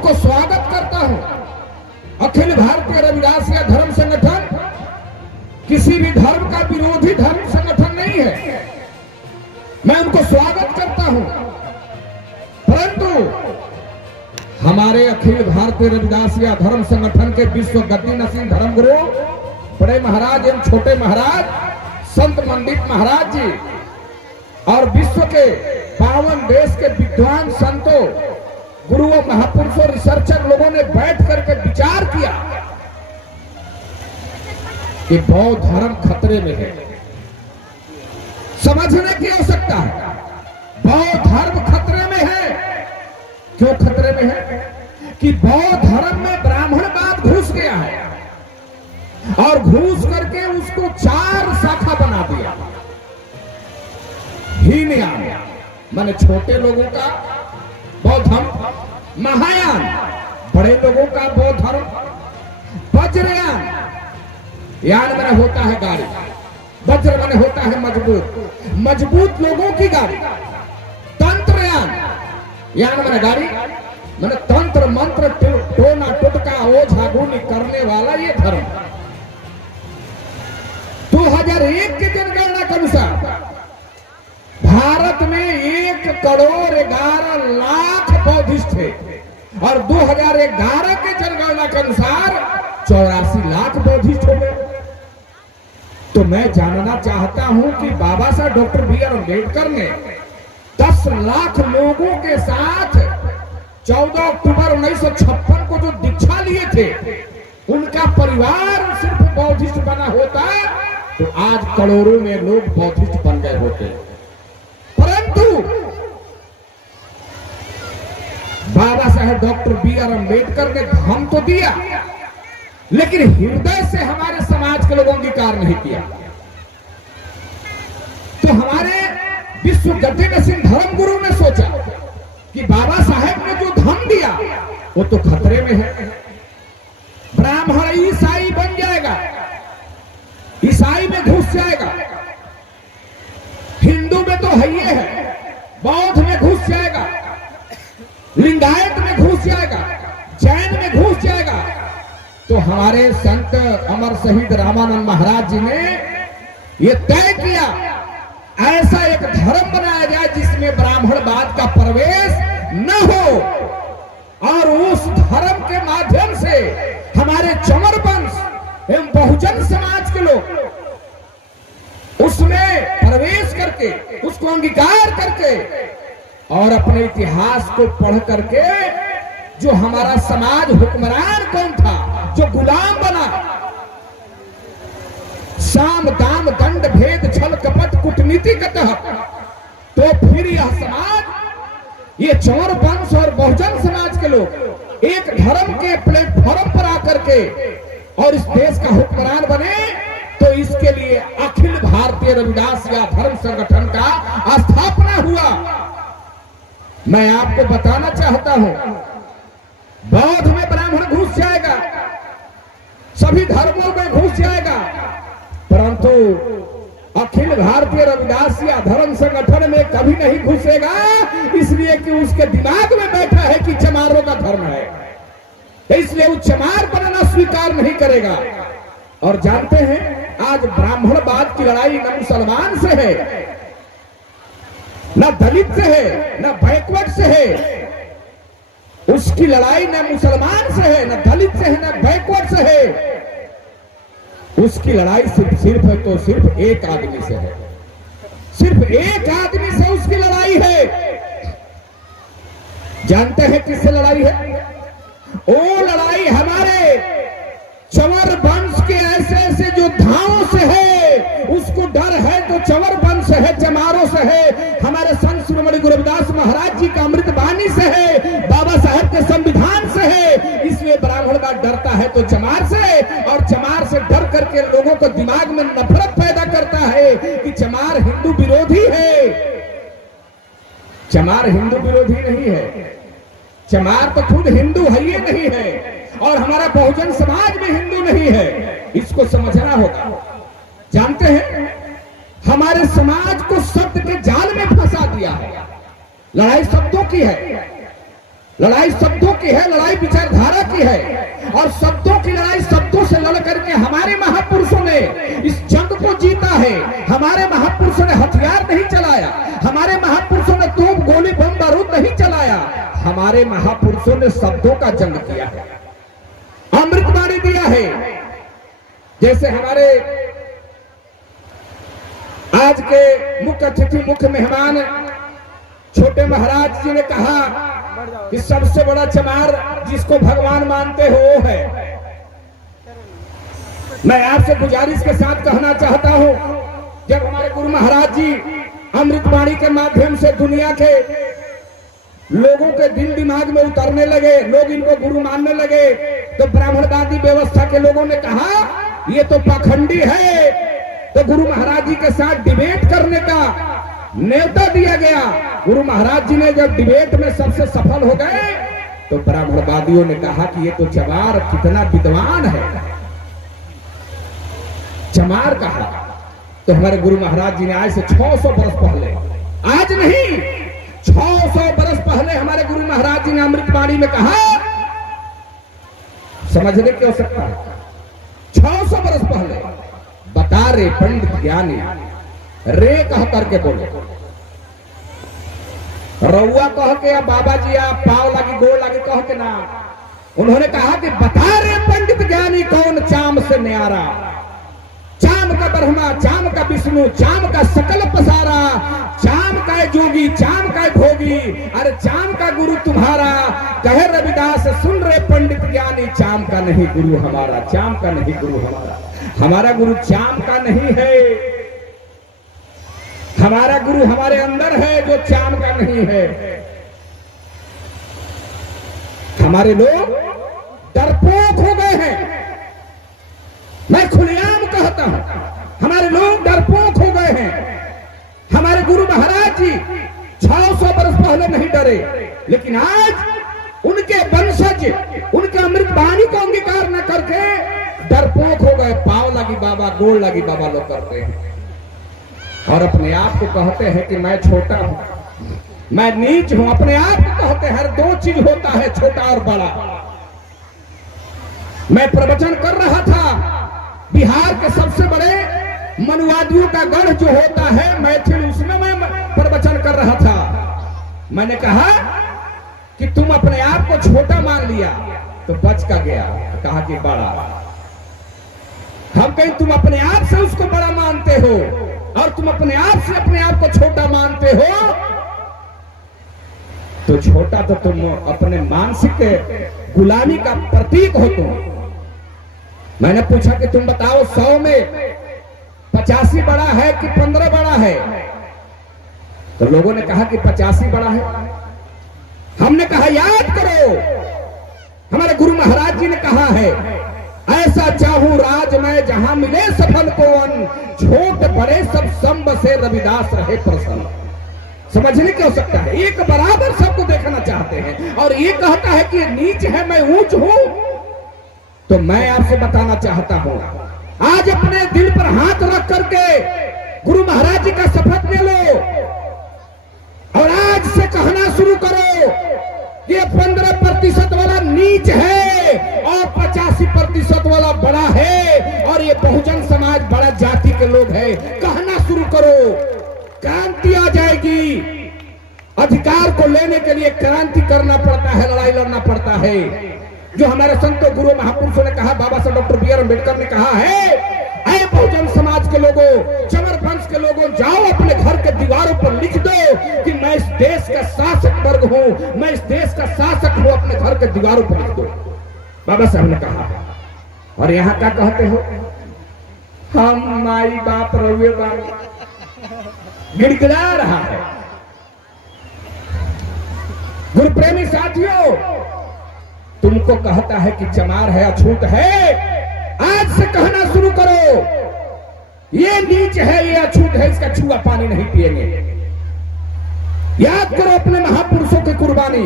उनको स्वागत करता हूं। अखिल भारतीय रविदासिया धर्म संगठन किसी भी धर्म का विरोधी धर्म संगठन नहीं है, मैं उनको स्वागत करता हूं। परंतु हमारे अखिल भारतीय रविदासिया धर्म संगठन के विश्व गद्दी नसीब धर्मगुरु बड़े महाराज एवं छोटे महाराज संत मंडित महाराज जी और विश्व के 52 देश के विद्वान संतों, गुरुओं, महापुरुषों, रिसर्चर लोगों ने बैठ करके विचार किया कि बौद्ध धर्म खतरे में है। समझने की आवश्यकता है, बौद्ध धर्म खतरे में है। क्यों खतरे में है? कि बौद्ध धर्म में ब्राह्मणवाद घुस गया है और घुस करके उसको 4 शाखा बना दिया। हीनयान माने छोटे लोगों का बौद्ध धर्म, महायान बड़े लोगों का बौद्ध धर्म, वज्रयान यान माने होता है गाड़ी, वज्र माने होता है मजबूत, मजबूत लोगों की गाड़ी, तंत्रयान यान माने गाड़ी माने तंत्र मंत्र टोना टुटका ओझा गुनी करने वाला ये धर्म। 2001 के जनगणना के अनुसार भारत में 1,11,00,000 बौद्धिस्ट थे और 2011 के जनगणना के अनुसार 84 लाख बौद्धिस्ट हो गए। तो मैं जानना चाहता हूं कि बाबा साहब डॉक्टर बी.आर. अम्बेडकर ने 10 लाख लोगों के साथ 14 अक्टूबर 1956 को जो दीक्षा लिए थे, उनका परिवार सिर्फ बौद्धिस्ट बना होता तो आज करोड़ों में लोग बौद्धिस्ट बन गए होते। परंतु बाबा साहब डॉक्टर बी.आर. अम्बेडकर ने धम्म तो दिया, लेकिन हृदय से हमारे समाज के लोगों की कार्य नहीं किया। तो हमारे विश्व गद्दी नसीब धर्मगुरु ने सोचा कि बाबा साहेब ने जो धम्म दिया वो तो खतरे में है। ब्राह्मण ईसाई बन जाएगा, ईसाई में घुस जाएगा, हिंदू में तो है ही है, बौद्ध में घुस जाएगा, लिंगायत में घुस जाएगा, जैन में घुस जाएगा। तो हमारे संत अमर शहीद रामानंद महाराज जी ने यह तय किया ऐसा एक धर्म बनाया जाए जिसमें ब्राह्मणवाद का प्रवेश न हो और उस धर्म के माध्यम से हमारे चमर वंश एवं बहुजन समाज के लोग उसमें प्रवेश करके उसको अंगीकार करके और अपने इतिहास को पढ़ करके जो हमारा समाज हुक्मरान कौन था, जो गुलाम बना, साम दाम दंड भेद छल कपट कूटनीति के तहत, तो फिर यह समाज, ये चौर वंश और बहुजन समाज के लोग एक धर्म के प्लेटफॉर्म पर आकर के और इस देश का हुक्मरान बने। तो इसके लिए अखिल भारतीय रविदासिया धर्म संगठन का स्थापना हुआ। मैं आपको बताना चाहता हूं, बौद्ध में ब्राह्मण घुस जाएगा, सभी धर्मों में घुस जाएगा, परंतु अखिल भारतीय रविदासिया धर्म संगठन में कभी नहीं घुसेगा, इसलिए कि उसके दिमाग में बैठा है कि चमारों का धर्म है, इसलिए वो चमार बनना स्वीकार नहीं करेगा। और जानते हैं आज ब्राह्मणवाद की लड़ाई न मुसलमान से है, न दलित से है, न बैकवर्ड से है, उसकी लड़ाई न मुसलमान से है, न दलित से है, न बैकवर्ड से है। उसकी लड़ाई सिर्फ है तो सिर्फ एक आदमी से है, सिर्फ एक आदमी से उसकी लड़ाई है। जानते हैं किससे लड़ाई है? वो लड़ाई हमारे चंवर वंश के ऐसे ऐसे जो धाओं से है, उसको डर है तो चंवर वंश है, चमारों से है, हमारे संत शिरोमणि गुरु रविदास महाराज जी का अमृत वाणी से है, बाबा साहब के संविधान से है। इसलिए ब्राह्मणवाद डरता है तो चमार से, और चमार से डर करके लोगों को दिमाग में नफरत पैदा करता है कि चमार हिंदू विरोधी है। चमार हिंदू विरोधी नहीं है, चमार तो खुद हिंदू है ही नहीं है, और हमारा बहुजन समाज में हिंदू नहीं है, इसको समझना होगा। जानते हैं हमारे समाज को शब्द के जाल में फंसा दिया है, लड़ाई शब्दों की है। लड़ाई शब्दों की है, लड़ाई विचारधारा की है। और शब्दों की लड़ाई शब्दों से लड़ करके हमारे महापुरुषों ने इस जंग को जीता है। हमारे महापुरुषों ने हथियार नहीं चलाया, हमारे महापुरुषों ने तोप गोली बम बारूद नहीं चलाया, हमारे महापुरुषों ने शब्दों का जंग किया है, अमृतवाणी दिया है। जैसे हमारे आज के मुख्य अतिथि, मुख्य मेहमान छोटे महाराज जी ने कहा कि सबसे बड़ा चमार जिसको भगवान मानते हो वो है। मैं आपसे गुजारिश के साथ कहना चाहता हूं, जब हमारे गुरु महाराज जी अमृतवाणी के माध्यम से दुनिया के लोगों के दिल दिमाग में उतरने लगे, लोग इनको गुरु मानने लगे, तो ब्राह्मणवादी व्यवस्था के लोगों ने कहा ये तो पाखंडी है। तो गुरु महाराज जी के साथ डिबेट करने का न्योता दिया गया। गुरु महाराज जी ने जब डिबेट में सबसे सफल हो गए तो ब्राह्मणवादियों ने कहा कि ये तो चमार कितना विद्वान है, चमार कहा। तो हमारे गुरु महाराज जी ने आज से 600 बरस पहले, आज नहीं 600 बरस पहले हमारे गुरु महाराज जी ने अमृतवाणी में कहा, समझने की आवश्यकता है, 600 बरस पहले, बता रे पंडित ज्ञानी, रे कह करके बोले, रउआ कह के या बाबा जी या पाव लगी गोड़ लगी कह के ना। उन्होंने कहा कि बता रे पंडित ज्ञानी कौन चाम से न्यारा, चाम का ब्रह्मा, चाम का विष्णु, चाम का सकल पसारा, चाम का जोगी, चाम का भोगी, अरे चाम का गुरु तुम्हारा। कहे रविदास सुन रे पंडित ज्ञानी, चाम का नहीं गुरु हमारा, चाम का नहीं गुरु हमारा। हमारा गुरु चाम का नहीं है, हमारा गुरु हमारे अंदर है जो चाम का नहीं है। हमारे लोग डरपोक हो गए हैं, मैं खुलेआम कहता हूं, हमारे लोग डरपोक हो गए हैं। हमारे गुरु महाराज जी 600 बरस पहले नहीं डरे, लेकिन आज उनके वंशज उनके अमृतवाणी को अंगीकार न करके डरपोक हो गए। पाव लगी बाबा, गोड़ लगी बाबा लोग करते हैं और अपने आप को कहते हैं कि मैं छोटा हूं, मैं नीच हूं। अपने आप को कहते हैं, हर दो चीज होता है, छोटा और बड़ा। मैं प्रवचन कर रहा था, बिहार के सबसे बड़े मनुवादियों का गढ़ जो होता है मैथिल, उसमें मैं प्रवचन कर रहा था। मैंने कहा कि तुम अपने आप को छोटा मान लिया तो बच का गया, कहा कि बड़ा। हम कहीं तुम अपने आप से उसको बड़ा मानते हो और तुम अपने आप से अपने आप को छोटा मानते हो, तो छोटा तो तुम अपने मानसिक गुलामी का प्रतीक हो तुम। मैंने पूछा कि तुम बताओ 100 में 85 बड़ा है कि 15 बड़ा है? तो लोगों ने कहा कि 85 बड़ा है। हमने कहा याद करो, हमारे गुरु महाराज जी ने कहा है, ऐसा चाहूं राज में जहां मिले सफल को अन, छोट बड़े सब संब से रविदास रहे प्रसन्न। समझने की आवश्यकता है, एक बराबर सबको देखना चाहते हैं और ये कहता है कि नीच है मैं ऊंच हूं। तो मैं आपसे बताना चाहता हूं, आज अपने दिल पर हाथ रख करके गुरु महाराज जी का शपथ ले लो और आज से कहना शुरू करो कि 15% वाला नीच है और 85% वाला बड़ा है और ये बहुजन समाज बड़ा जाति के लोग हैं। कहना शुरू करो, क्रांति आ जाएगी। अधिकार को लेने के लिए क्रांति करना पड़ता है, लड़ाई लड़ना पड़ता है। जो हमारे संतों गुरु महापुरुषों ने कहा, बाबा साहब डॉक्टर बी आर अम्बेडकर ने कहा है, ऐ बहुजन समाज के लोगों, चमर वंश के लोगों, जाओ अपने घर के दीवारों पर लिख दो कि मैं इस देश का शासक वर्ग हूं, मैं इस देश का शासक हूं। अपने घर के दीवारों पर लिख दो, बाबा साहब ने कहा। और यहां क्या कहते हो, हम माई बाप रहुए बाप, गिड़गिड़ा रहा है। गुरु प्रेमी साथियों, तुमको कहता है कि चमार है, अछूत है, आज से कहना शुरू करो, ये नीच है, ये अछूत है, इसका छुआ पानी नहीं पिएंगे। याद करो अपने महापुरुषों की कुर्बानी,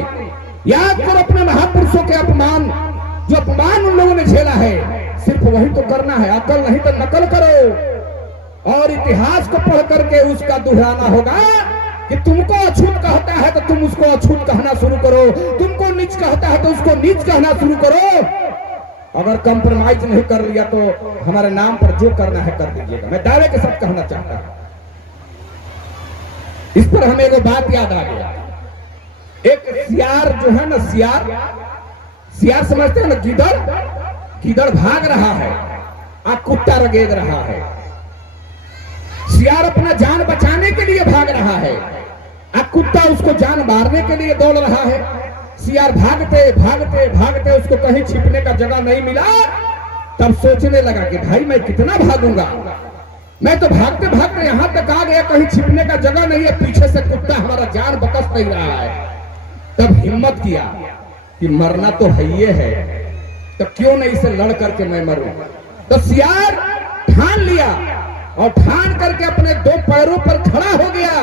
याद करो अपने महापुरुषों के अपमान, जो अपमान उन लोगों ने झेला है। सिर्फ वही तो करना है, अकल नहीं तो नकल करो और इतिहास को पढ़ करके उसका दोहराना होगा कि तुमको अछूत कहता है तो तुम उसको अछूत कहना शुरू करो, तुमको नीच कहता है तो उसको नीच कहना शुरू करो। अगर कंप्रोमाइज नहीं कर लिया तो हमारे नाम पर जो करना है कर दीजिएगा। मैं दावे के साथ कहना चाहता हूं। इस पर हमें एक बात याद आ गया। एक सियार जो है ना, सियार समझते हैं ना, गिदड़ भाग रहा है और कुत्ता रगेद रहा है। सियार अपना जान बचाने के लिए भाग रहा है और कुत्ता उसको जान मारने के लिए दौड़ रहा है। सियार भागते भागते भागते उसको कहीं छिपने का जगह नहीं मिला। तब सोचने लगा कि भाई मैं कितना भागूंगा, मैं तो भागते भागते यहां तक आ गया, कहीं छिपने का जगह नहीं है, पीछे से कुत्ता हमारा जान बकस नहीं रहा है। तब हिम्मत किया कि मरना तो है ही है, तो क्यों नहीं इसे लड़ करके मैं मरूं। तो सियार ठान लिया और ठान करके अपने दो पैरों पर खड़ा हो गया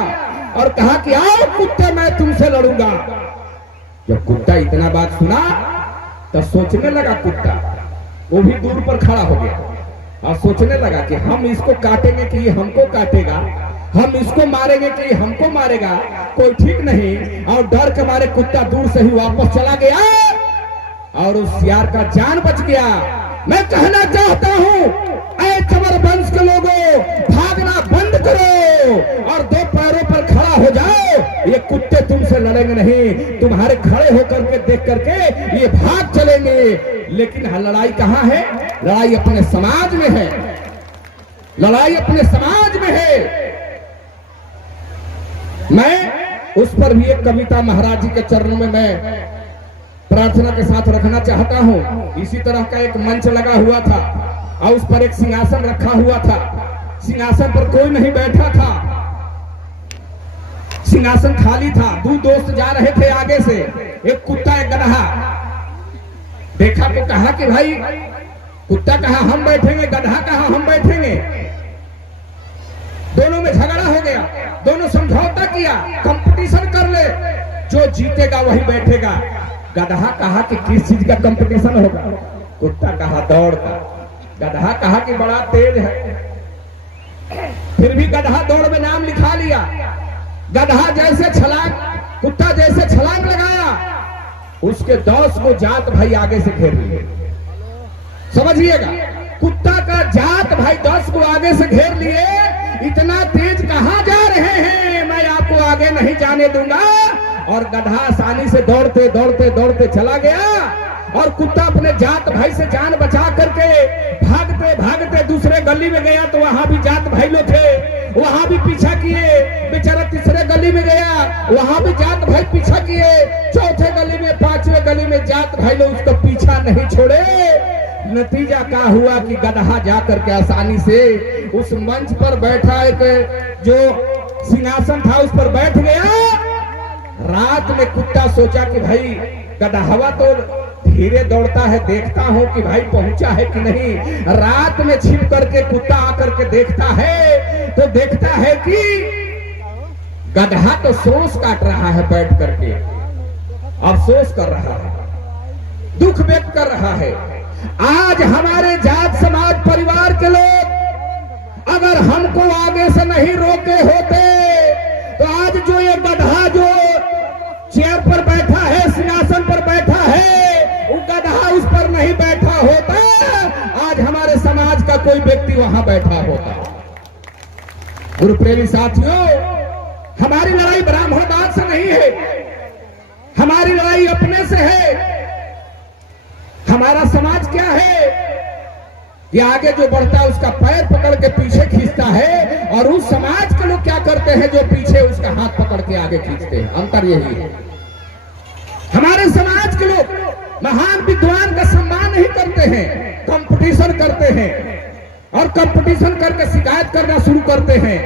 और कहा कि आओ कुत्ते, मैं तुमसे लड़ूंगा। जब कुत्ता इतना बात सुना तो सोचने लगा कुत्ता, वो भी दूर पर खड़ा हो गया और सोचने लगा कि हम इसको काटेंगे कि ये हमको काटेगा, हम इसको मारेंगे कि ये हमको मारेगा, कोई ठीक नहीं। और डर के मारे कुत्ता दूर से ही वापस चला गया और उस सियार का जान बच गया। मैं कहना चाहता हूं, ऐ चमर वंश के लोगों, भागना बंद करो और दो पैरों पर खड़ा हो जाओ। ये कुत्ते तुमसे लड़ेंगे नहीं, तुम्हारे खड़े होकर के देख करके ये भाग चलेंगे। लेकिन लड़ाई कहां है? लड़ाई अपने समाज में है, लड़ाई अपने समाज में है। मैं उस पर भी एक कविता महाराज जी के चरणों में मैं प्रार्थना के साथ रखना चाहता हूं। इसी तरह का एक मंच लगा हुआ था और उस पर एक सिंहासन रखा हुआ था। सिंहासन पर कोई नहीं बैठा था, सिंहासन खाली था। दो दोस्त जा रहे थे आगे से, एक कुत्ता एक गधा। देखा तो कहा कि भाई, कुत्ता कहा हम बैठेंगे, गधा कहा हम बैठेंगे। दोनों में झगड़ा हो गया, दोनों समझौता किया, कंपटीशन कर ले, जो जीतेगा वही बैठेगा। गधा कहा कि किस चीज का कंपटीशन होगा? कुत्ता कहा दौड़ का। गधा कहा कि बड़ा तेज है। फिर भी गधा दौड़ में नाम लिखा लिया। गधा जैसे छलांग, कुत्ता जैसे छलांग लगाया, उसके 10 को जात भाई आगे से घेर लिए। समझिएगा, कुत्ता का जात भाई 10 को आगे से घेर लिए। इतना तेज कहां जा रहे हैं, मैं आपको आगे नहीं जाने दूंगा। और गधा आसानी से दौड़ते दौड़ते दौड़ते चला गया और कुत्ता अपने जात भाई से जान बचा करके भागते भागते दूसरे गली में गया तो वहां भी जात भाई लोग थे, वहां भी पीछा किए। बेचारा तीसरे गली में गया, वहां भी जात भाई पीछा किए। चौथे गली में, 5वें गली में जात भाई लोग उसका पीछा नहीं छोड़े। नतीजा क्या हुआ कि गधा जाकर के आसानी से उस मंच पर बैठा एक जो सिंहासन था उस पर बैठ गया। रात में कुत्ता सोचा कि भाई गधा तो धीरे दौड़ता है, देखता हूं कि भाई पहुंचा है कि नहीं। रात में छिप करके कुत्ता आकर के देखता है तो देखता है कि गधा तो सोच काट रहा है, बैठ करके अफसोस कर रहा है, दुख व्यक्त कर रहा है। आज हमारे जात समाज परिवार के लोग अगर हमको आगे से नहीं रोके होते तो आज जो ये गधा जो चेयर पर बैठा है, सिंहासन पर बैठा है, वो गधा उस पर नहीं बैठा होता, आज हमारे समाज का कोई व्यक्ति वहां बैठा होता। गुरु प्रेमी साथियों, हमारी लड़ाई ब्राह्मणवाद से नहीं है, हमारी लड़ाई अपने से है। हमारा समाज क्या है कि आगे जो बढ़ता है उसका पैर पकड़ के पीछे खींचता है और उस समाज के लोग क्या करते हैं जो पीछे उसका हाथ पकड़ के आगे खींचते हैं। अंतर यही है। हमारे समाज के लोग महान विद्वान का सम्मान नहीं करते हैं, कंपटीशन करते हैं और कंपटीशन करके शिकायत करना शुरू करते हैं।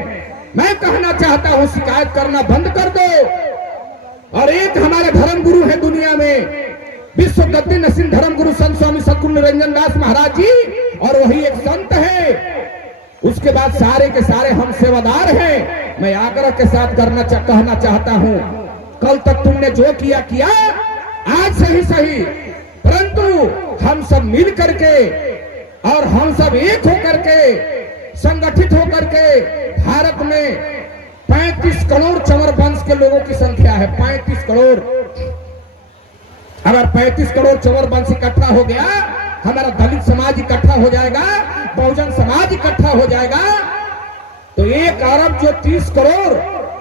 मैं कहना चाहता हूं शिकायत करना बंद कर दो। और एक हमारे धर्म गुरु है दुनिया में, विश्व गद्दी नसीम धर्म गुरु संत स्वामी सद्गुरु निरंजन दास महाराज जी, और वही एक संत है। उसके बाद सारे के सारे हम सेवादार हैं। मैं आग्रह के साथ कहना चाहता हूं, कल तक तुमने जो किया किया, आज से ही सही, परंतु हम सब मिल करके और हम सब एक होकर के, संगठित होकर के भारत में 35 करोड़ चंवर वंश के लोगों की संख्या है, 35 करोड़। अगर 35 करोड़ चंवर वंश इकट्ठा हो गया, हमारा दलित समाज इकट्ठा हो जाएगा, बहुजन समाज इकट्ठा हो जाएगा, तो 1 अरब जो 30 करोड़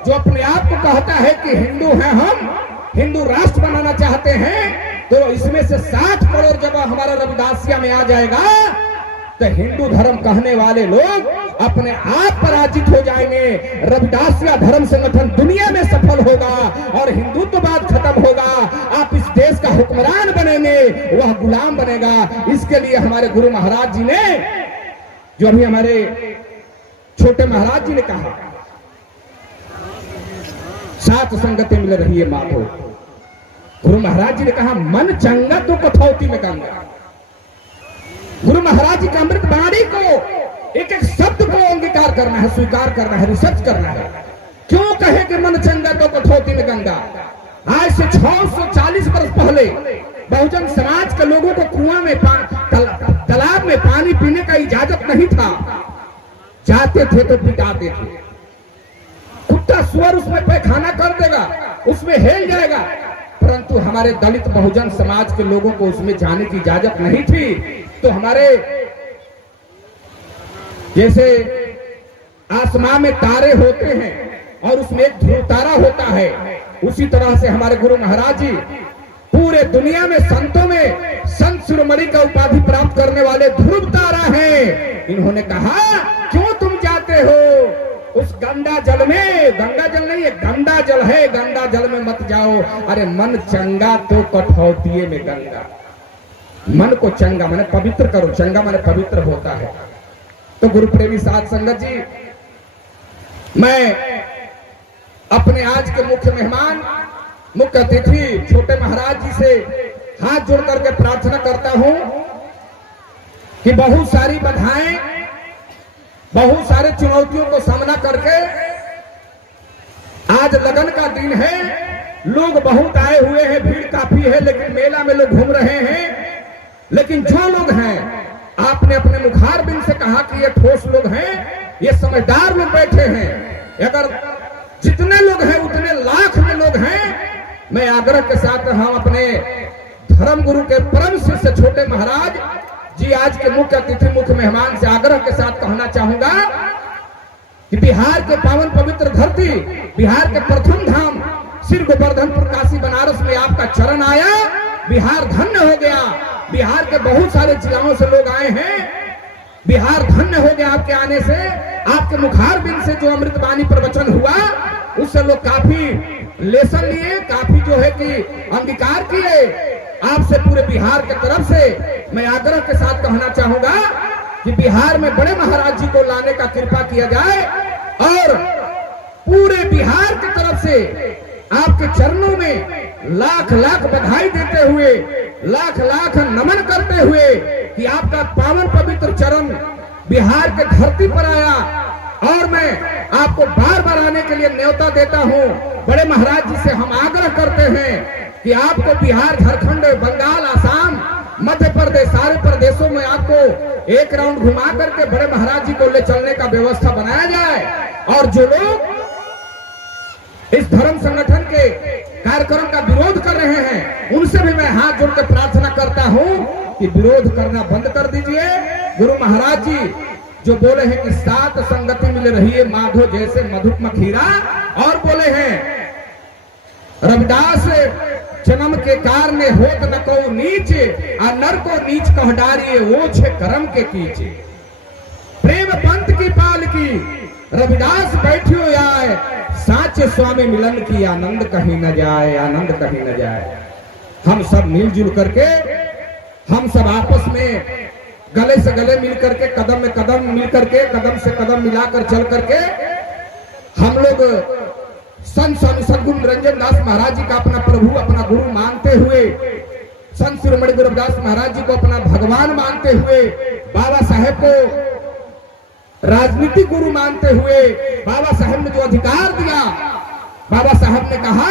जो अपने आप को कहता है कि हिंदू हैं, हम हिंदू राष्ट्र बनाना चाहते हैं, तो इसमें से 60 करोड़ जब हमारा रविदासिया में आ जाएगा, तो हिंदू धर्म कहने वाले लोग अपने आप पराजित हो जाएंगे। रविदासिया धर्म संगठन दुनिया में सफल होगा और हिंदुत्ववाद खत्म होगा। आप इस देश का हुक्मरान बनेंगे, वह गुलाम बनेगा। इसके लिए हमारे गुरु महाराज जी ने, जो अभी हमारे छोटे महाराज जी ने कहा, सात संगति मिल रही है माधो। गुरु महाराज जी ने कहा मन चंगा तो कठौती में गंगा। गुरु महाराज जी का अमृत वाणी को एक एक शब्द को अंगीकार करना है, स्वीकार करना है, रिसर्च करना है। क्यों कहे कि मन चंगा तो कठौती में गंगा? आज से 640 वर्ष पहले बहुजन समाज के लोगों को कुआं में तालाब में पानी पीने का इजाजत नहीं था। जाते थे तो पिटाते थे। कुत्ता सुअर उसमें पैखाना कर देगा, उसमें हेल जाएगा, परंतु हमारे दलित बहुजन समाज के लोगों को उसमें जाने की इजाजत नहीं थी। तो हमारे जैसे आसमां में तारे होते हैं और उसमें एक ध्रुव तारा होता है, उसी तरह से हमारे गुरु महाराज जी पूरे दुनिया में संतों में संत शिरोमणि का उपाधि प्राप्त करने वाले ध्रुव तारा हैं। इन्होंने कहा क्यों तुम जाते हो उस गंगा जल में? गंगा जल नहीं है, गंदा जल है, गंगा जल में मत जाओ। अरे मन चंगा तो कठौतिये में गंगा। मन को चंगा माने पवित्र करो, चंगा माने पवित्र होता है। तो गुरु प्रेमी साध संगत जी, मैं अपने आज के मुख्य मेहमान, मुख्य अतिथि छोटे महाराज जी से हाथ जोड़ करके प्रार्थना करता हूं कि बहुत सारी बाधाएं, बहुत सारे चुनौतियों को सामना करके आज लगन का दिन है, लोग बहुत आए हुए हैं, भीड़ काफी है, लेकिन मेला में लोग घूम रहे हैं। लेकिन जो लोग हैं, आपने अपने मुखार बिन से कहा कि ये ठोस लोग हैं, ये समझदार लोग बैठे हैं। अगर जितने लोग हैं उतने लाख में लोग हैं। मैं आग्रह के साथ हम अपने धर्म गुरु के परम शिष्य छोटे महाराज जी आज के मुख्य अतिथि, मुख्य मेहमान से आग्रह के साथ कहना चाहूंगा कि बिहार के पावन पवित्र धरती, बिहार के प्रथम धाम श्री गोवर्धनपुर काशी बनारस में आपका चरण आया, बिहार धन्य हो गया। बिहार के बहुत सारे जिलों से लोग आए हैं, बिहार धन्य हो गया आपके आने से। आपके मुखार बिन से जो अमृतवाणी प्रवचन हुआ, उससे लोग काफी लेसन लिए, काफी जो है कि अंगीकार किए। आपसे पूरे बिहार के तरफ से मैं आग्रह के साथ कहना चाहूंगा कि बिहार में बड़े महाराज जी को लाने का कृपा किया जाए और पूरे बिहार की तरफ से आपके चरणों में लाख लाख बधाई देते हुए, लाख लाख नमन करते हुए कि आपका पावन पवित्र चरण बिहार के धरती पर आया। और मैं आपको बार बार आने के लिए न्योता देता हूं। बड़े महाराज जी से हम आग्रह करते हैं कि आपको बिहार, झारखंड, बंगाल, आसाम, मध्य प्रदेश, सारे प्रदेशों में आपको एक राउंड घुमा करके बड़े महाराज जी को ले चलने का व्यवस्था बनाया जाए। और जो लोग इस धर्म संगठन के कार्यक्रम का विरोध कर रहे हैं, उनसे भी मैं हाथ जोड़ कर प्रार्थना करता हूं कि विरोध करना बंद कर दीजिए। गुरु महाराज जी जो बोले हैं कि सात संगति मिल रही है माधो जैसे मधुप मखीरा, और बोले हैं रविदास जन्म के कारण होत न को नीच, आ नर को नीच कह डारिए ओछे कर्म के कीचे। प्रेम पंथ की पाल की रविदास बैठियो आए, साचे स्वामी मिलन की आनंद कहीं न जाए, आनंद कहीं न जाए। हम सब मिलजुल करके, हम सब आपस में गले से गले मिल करके, कदम में कदम मिल करके, कदम से कदम मिलाकर चल करके हम लोग संत स्वामी सद्गुरु निरंजन दास महाराज जी का अपना प्रभु, अपना गुरु मानते हुए, संत शिरोमणि गुरु रविदास महाराज जी को अपना भगवान मानते हुए, बाबा साहेब को राजनीतिक गुरु मानते हुए, बाबा साहेब ने जो अधिकार दिया, बाबा साहेब ने कहा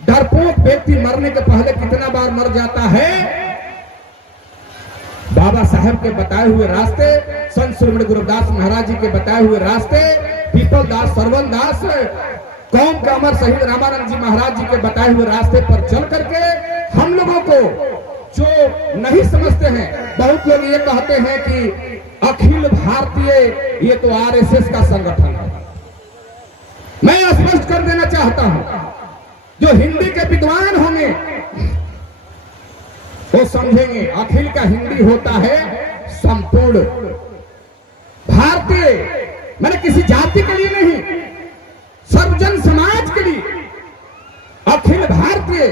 डरपोक व्यक्ति मरने के पहले कितना बार मर जाता है। बाबा साहेब के बताए हुए रास्ते, संत शिरोमणि गुरु रविदास महाराज जी के बताए हुए रास्ते पीपल दास सरवन दास कौम के अमर शहीद रामानंद जी महाराज जी के बताए हुए रास्ते पर चल करके हम लोगों को जो नहीं समझते हैं, बहुत लोग ये कहते हैं कि अखिल भारतीय ये तो आरएसएस का संगठन है। मैं स्पष्ट कर देना चाहता हूं, जो हिंदी के विद्वान होंगे वो समझेंगे अखिल का हिंदी होता है संपूर्ण भारतीय, मैंने किसी जाति के लिए नहीं, सर्वजन समाज के लिए अखिल भारतीय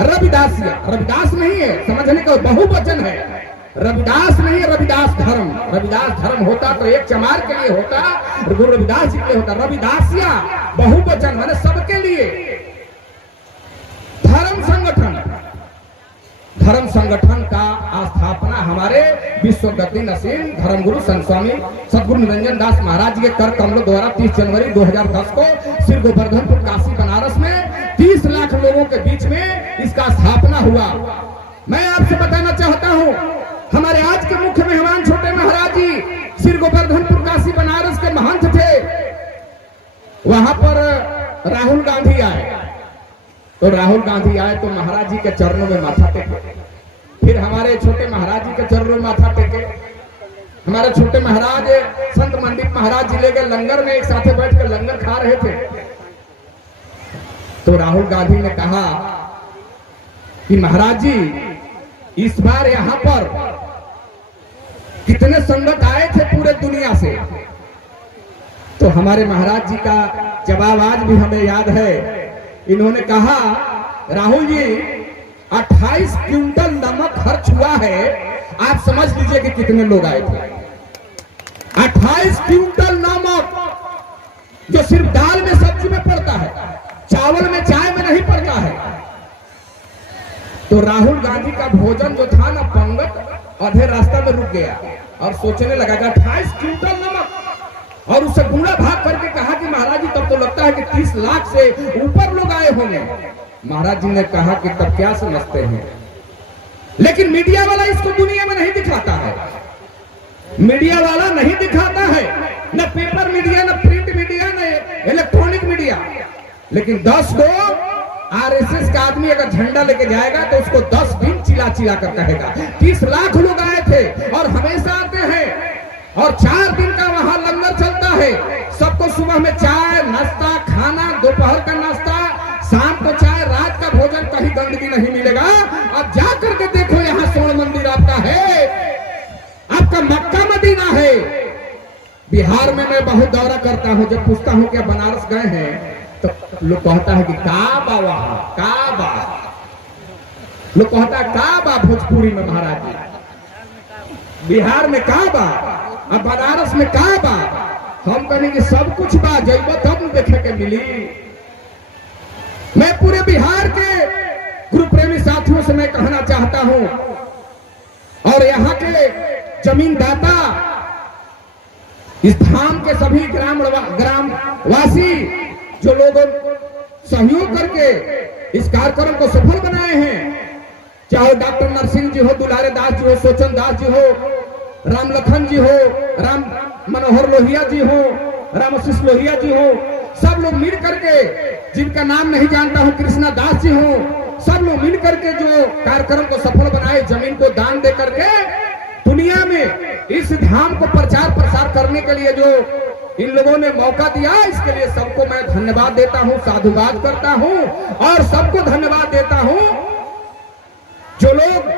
रविदासिया, रविदास नहीं है, समझने का बहुवचन है, रविदास नहीं है, रविदास धर्म। रविदास धर्म होता तो एक चमार के लिए होता, गुरु रविदास जी के लिए होता। रविदासिया बहुवचन मैंने सबके लिए। धर्म संगठन, धर्म संगठन का स्थापना हमारे विश्व गति नसीम धर्मगुरु संत स्वामी सतगुरु निरंजन दास महाराज के कर कमलों द्वारा 30 जनवरी 2010 को श्री गोवर्धनपुर काशी बनारस में 30 लाख लोगों के बीच में इसका स्थापना हुआ। मैं आपसे बताना चाहता हूं, हमारे आज के मुख्य मेहमान छोटे महाराज जी श्री गोवर्धनपुर काशी बनारस के महंत थे। वहां पर राहुल गांधी आए, तो राहुल गांधी आए तो महाराज जी के चरणों में माथा टेके, फिर हमारे छोटे महाराज जी के चरणों में माथा टेके। हमारे छोटे महाराज संत मंडित महाराज जी ले गए लंगर में, एक साथ बैठ कर लंगर खा रहे थे। तो राहुल गांधी ने कहा कि महाराज जी इस बार यहां पर कितने संगत आए थे पूरे दुनिया से। तो हमारे महाराज जी का जवाब आज भी हमें याद है। इन्होंने कहा राहुल जी 28 क्विंटल नमक खर्च हुआ है, आप समझ लीजिए कि कितने लोग आए थे। 28 क्विंटल नमक जो सिर्फ दाल में सब्जी में पड़ता है, चावल में चाय में नहीं पड़ता है। तो राहुल गांधी का भोजन जो था ना पंगत आधे रास्ता में रुक गया और सोचने लगा कि 28 क्विंटल नमक, और उससे गुणा भाग करके कहा कि महाराज जी तब तो लगता है कि 30 लाख से ऊपर लोग आए होंगे। महाराज जी ने कहा कि तब क्या समझते हैं, लेकिन मीडिया वाला इसको दुनिया में नहीं दिखाता है। मीडिया वाला नहीं दिखाता है, न पेपर मीडिया, न प्रिंट मीडिया, न इलेक्ट्रॉनिक मीडिया। लेकिन 10 को आरएसएस का आदमी अगर झंडा लेके जाएगा तो उसको 10 दिन चिल्ला चिल्ला कर कहेगा। 30 लाख लोग आए थे और हमेशा आते हैं, और 4 दिन का वहां लंगर चलता है। सबको सुबह में चाय नाश्ता खाना, दोपहर का नाश्ता, शाम को चाय, रात का भोजन, कहीं गंदगी नहीं मिलेगा। अब जा करके देखो यहाँ स्वर्ण मंदिर आपका है, आपका मक्का मदीना है। बिहार में मैं बहुत दौरा करता हूँ, जब पूछता हूँ कि बनारस गए हैं तो लोग कहता है कि काबा, वहां काबा, लोग कहता है काबा भोजपुरी में महाराज जी, बिहार में काबा, अब बनारस में काबा। हम कहने कि सब कुछ बा, जैब तब देखे के मिली। मैं पूरे बिहार के गुरु प्रेमी साथियों से मैं कहना चाहता हूं, और यहाँ के जमीनदाता, इस धाम के सभी ग्रामवासी जो लोग सहयोग करके इस कार्यक्रम को सफल बनाए हैं, चाहे डॉक्टर नरसिंह जी हो, दुलारे दास जी हो, सोचन दास जी हो, राम लखन जी हो, राम मनोहर लोहिया जी हो, रामशिष लोहिया जी हो, सब लोग मिल करके, जिनका नाम नहीं जानता हूं, कृष्णा दास जी हो, सब लोग मिल करके जो कार्यक्रम को सफल बनाए, जमीन को दान दे करके दुनिया में इस धाम को प्रचार प्रसार करने के लिए जो इन लोगों ने मौका दिया, इसके लिए सबको मैं धन्यवाद देता हूं, साधुवाद करता हूं, और सबको धन्यवाद देता हूं जो लोग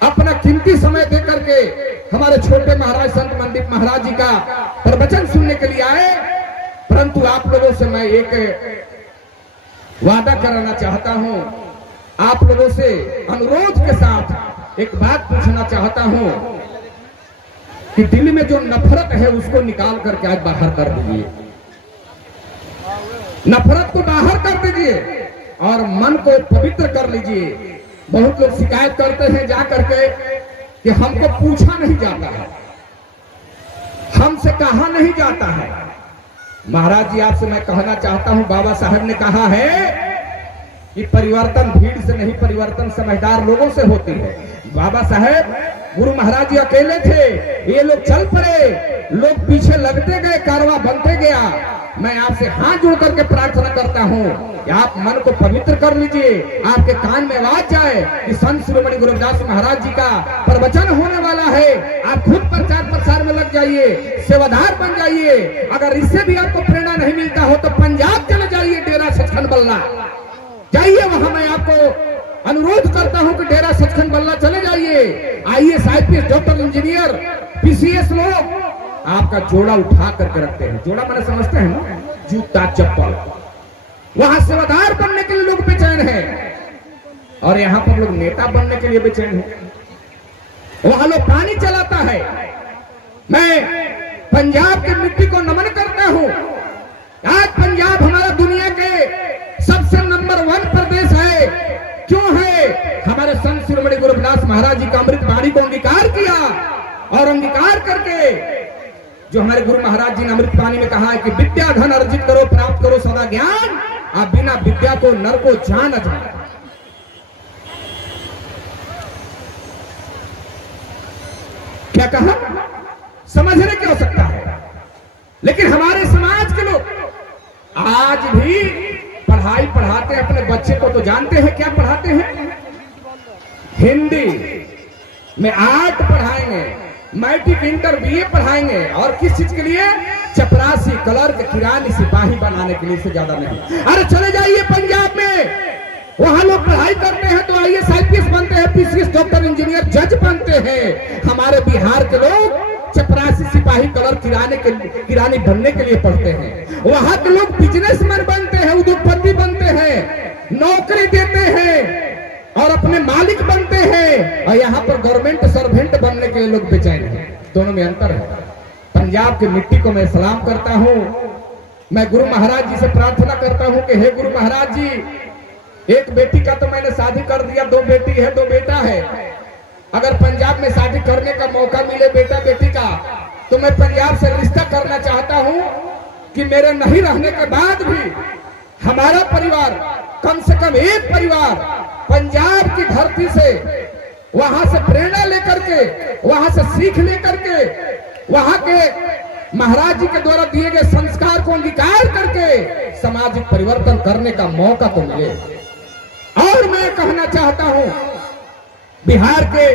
अपना कीमती समय दे करके हमारे छोटे महाराज संत मंडित महाराज जी का प्रवचन सुनने के लिए आए। परंतु आप लोगों से मैं एक वादा कराना चाहता हूं, आप लोगों से अनुरोध के साथ एक बात पूछना चाहता हूं कि दिल में जो नफरत है उसको निकाल करके आज बाहर कर दीजिए, नफरत को बाहर कर दीजिए और मन को पवित्र कर लीजिए। बहुत लोग शिकायत करते हैं जा करके कि हमको पूछा नहीं जाता है, हमसे कहा नहीं जाता है। महाराज जी आपसे मैं कहना चाहता हूं, बाबा साहब ने कहा है कि परिवर्तन भीड़ से नहीं, परिवर्तन समझदार लोगों से होती है। बाबा साहब गुरु महाराज जी अकेले थे, ये लोग चल पड़े, लोग पीछे लगते गए, कारवां बनते गया। मैं आपसे हाथ जोड़ करके प्रार्थना करता हूँ कि आप मन को पवित्र कर लीजिए, आपके कान में आवाज जाए कि संत शिरोमणि गुरु रविदास महाराज जी का प्रवचन होने वाला है। आप खुद प्रचार प्रसार में लग जाइए, सेवादार बन जाइए। अगर इससे भी आपको प्रेरणा नहीं मिलता हो तो पंजाब चले जाइए, डेरा सचखंड बल्ला जाइए, वहां मैं आपको अनुरोध करता हूं कि डेरा सचखंड बल्ला चले जाइए। IAS IPS doctor engineer PCS लोग आपका जोड़ा उठा करके रखते हैं। जोड़ा मैंने समझते हैं ना, जूता चप्पल। वहां सेवादार बनने के लिए लोग बेचैन हैं और यहाँ पर लोग नेता बनने के लिए बेचैन हैं। वहां लोग पानी चलाता है। मैं पंजाब की मिट्टी को नमन करता हूं। आज पंजाब हमारा दुनिया के सबसे नंबर 1 प्रदेश है। क्यों है? हमारे संत शिरोमणि गुरु रविदास महाराज जी का अमृत वाणी को अंगीकार किया और अंगीकार करके जो हमारे गुरु महाराज जी ने अमृत वाणी में कहा है कि विद्या धन अर्जित करो, प्राप्त करो सदा ज्ञान, आप बिना विद्या को नर को जान अजान। क्या कहा? समझने की आवश्यकता है। लेकिन हमारे समाज के लोग आज भी पढ़ाई पढ़ाते हैं अपने बच्चे को, तो जानते हैं क्या पढ़ाते हैं? हिंदी में आर्ट पढ़ाएंगे, मैट्रिक इंटर BA पढ़ाएंगे, और किस चीज के लिए? चपरासी, क्लर्क, किरानी, सिपाही बनाने के लिए, से ज्यादा नहीं। अरे चले जाइए पंजाब में, वहां लोग पढ़ाई करते हैं तो IAS IPS बनते हैं, PCS डॉक्टर इंजीनियर जज बनते हैं। हमारे बिहार के लोग चपरासी, सिपाही, क्लर्क, किरानी बनने के लिए पढ़ते हैं। वहां के लोग बिजनेसमैन बनते हैं, उद्योगपति बनते हैं, नौकरी देते हैं और अपने मालिक बनते हैं। और यहाँ पर गवर्नमेंट सर्वेंट बनने के लिए लोग बेचैन हैं। दोनों में अंतर है। पंजाब की मिट्टी को मैं सलाम करता हूँ। मैं गुरु महाराज जी से प्रार्थना करता हूँ कि हे गुरु महाराज जी, एक बेटी का तो मैंने शादी कर दिया, 2 बेटी है, 2 बेटा है। अगर पंजाब में शादी करने का मौका मिले बेटा बेटी का, तो मैं पंजाब से रिश्ता करना चाहता हूँ कि मेरे नहीं रहने के बाद भी हमारा परिवार, कम से कम एक परिवार पंजाब की धरती से, वहां से प्रेरणा लेकर के, वहां से सीख लेकर के, वहां के महाराज जी के द्वारा दिए गए संस्कार को अंगीकार करके सामाजिक परिवर्तन करने का मौका तो मिले। और मैं कहना चाहता हूं, बिहार के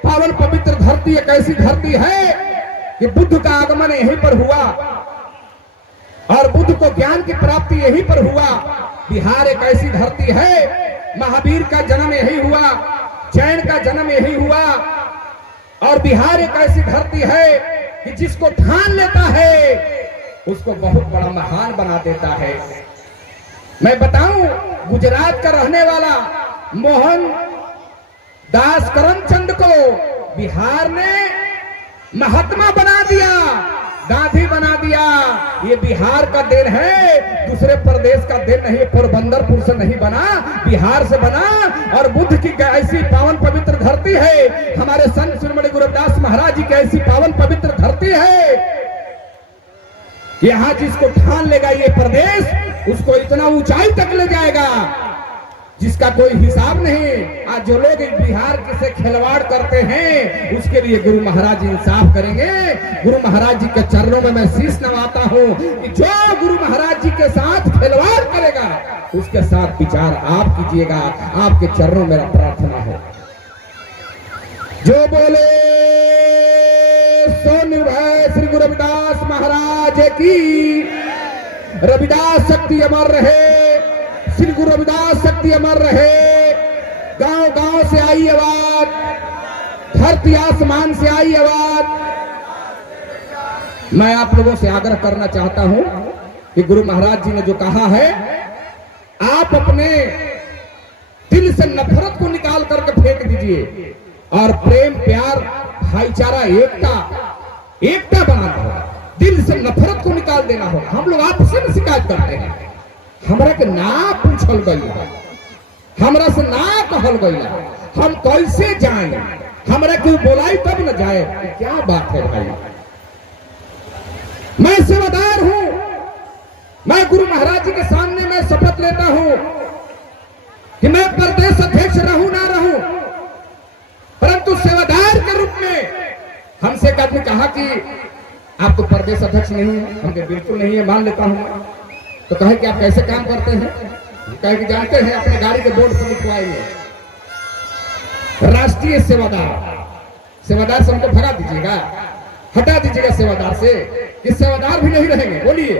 पावन पवित्र धरती एक ऐसी धरती है कि बुद्ध का आगमन यहीं पर हुआ और बुद्ध को ज्ञान की प्राप्ति यहीं पर हुआ। बिहार एक ऐसी धरती है, महावीर का जन्म यही हुआ, जैन का जन्म यही हुआ। और बिहार एक ऐसी धरती है कि जिसको ठान लेता है उसको बहुत बड़ा महान बना देता है। मैं बताऊं, गुजरात का रहने वाला मोहन दास करमचंद को बिहार ने महात्मा बना दिया, गांधी बना दिया। ये बिहार का देन है, दूसरे प्रदेश का देन नहीं। पोरबंदरपुर से नहीं बना, बिहार से बना। और बुद्ध की ऐसी पावन पवित्र धरती है, हमारे संत शिरोमणि गुरु रविदास महाराज जी की ऐसी पावन पवित्र धरती है, यहाँ जिसको ठान लेगा ये प्रदेश, उसको इतना ऊंचाई तक ले जाएगा जिसका कोई हिसाब नहीं। आज जो लोग बिहार से खिलवाड़ करते हैं, उसके लिए गुरु महाराज जी इंसाफ करेंगे। गुरु महाराज जी के चरणों में मैं शीश नवाता हूं कि जो गुरु महाराज जी के साथ खिलवाड़ करेगा उसके साथ विचार आप कीजिएगा। आपके चरणों में मेरा प्रार्थना है। जो बोले सो निर्भय श्री गुरु रविदास महाराज की। रविदास शक्ति अमर रहे, श्री गुरु रविदास शक्ति अमर रहे। गांव गांव से आई आवाज, धरती आसमान से आई आवाज। मैं आप लोगों से आग्रह करना चाहता हूं कि गुरु महाराज जी ने जो कहा है, आप अपने दिल से नफरत को निकाल करके फेंक दीजिए और प्रेम, प्यार, भाईचारा, एकता बनाना होगा। दिल से नफरत को निकाल देना होगा। हम लोग आपस में शिकायत करते हैं, हमरा के ना पूछल गई, हमरा से ना कहल गई, हम कैसे जाएं? हमरा क्यों बोलाई तब न जाए? क्या बात है भाई? मैं सेवादार हूं। मैं गुरु महाराज जी के सामने मैं शपथ लेता हूं कि मैं प्रदेश अध्यक्ष रहूं ना रहूं, परंतु सेवादार के रूप आपने कहा कि आप तो प्रदेश अध्यक्ष नहीं है, हमके बिल्कुल नहीं है, मान लेता हूं। तो कहे कि आप कैसे काम करते हैं? कहे कि जानते हैं, अपने गाड़ी के बोर्ड पर लिखवाएंगे राष्ट्रीय सेवादार। सेवादार से हमको भगा दीजिएगा, हटा दीजिएगा सेवादार से, कि सेवादार भी नहीं रहेंगे, बोलिए।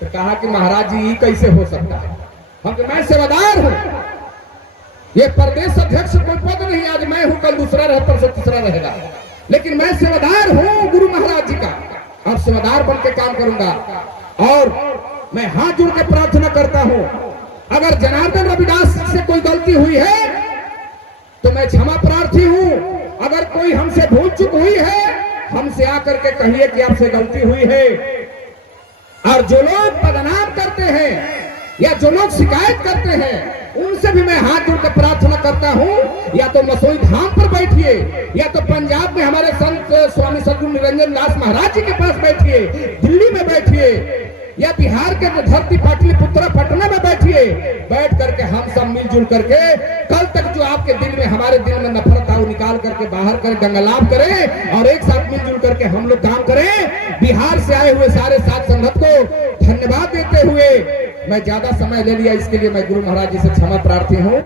तो कहा कि महाराज जी ये कैसे हो सकता है? हम कि मैं सेवादार हूं, ये प्रदेश अध्यक्ष कोई पद नहीं, आज मैं हूं, कल दूसरा रहे, परसों तीसरा रहेगा, लेकिन मैं सेवादार हूं गुरु महाराज जी का, और सेवादार बन के काम करूंगा। और मैं हाथ जोड़ के प्रार्थना करता हूं, अगर जनार्दन रविदास से कोई गलती हुई है तो मैं क्षमा प्रार्थी हूं। अगर कोई हमसे भूल चूक हुई है, हमसे आकर के कहिए कि आपसे गलती हुई है। और जो लोग बदनाम करते हैं या जो लोग शिकायत करते हैं, उनसे भी मैं हाथ जोड़ कर प्रार्थना करता हूं, या तो मसोई धाम पर बैठिए, या तो पंजाब में हमारे संत स्वामी सद्गुरु निरंजन दास महाराज जी के पास बैठिए, दिल्ली में बैठिए, या बिहार के धरती पाटलिपुत्र पटना में बैठिए। बैठ करके हम सब मिलजुल करके कल तक जो आपके दिल में, हमारे दिल में नफरत था, वो निकाल करके बाहर कर गंगालाप करें, और एक साथ मिलजुल करके हम लोग काम करें। बिहार से आए हुए सारे साथ संगत को धन्यवाद देते हुए, मैं ज्यादा समय ले लिया, इसके लिए मैं गुरु महाराज जी से क्षमा प्रार्थी हूँ।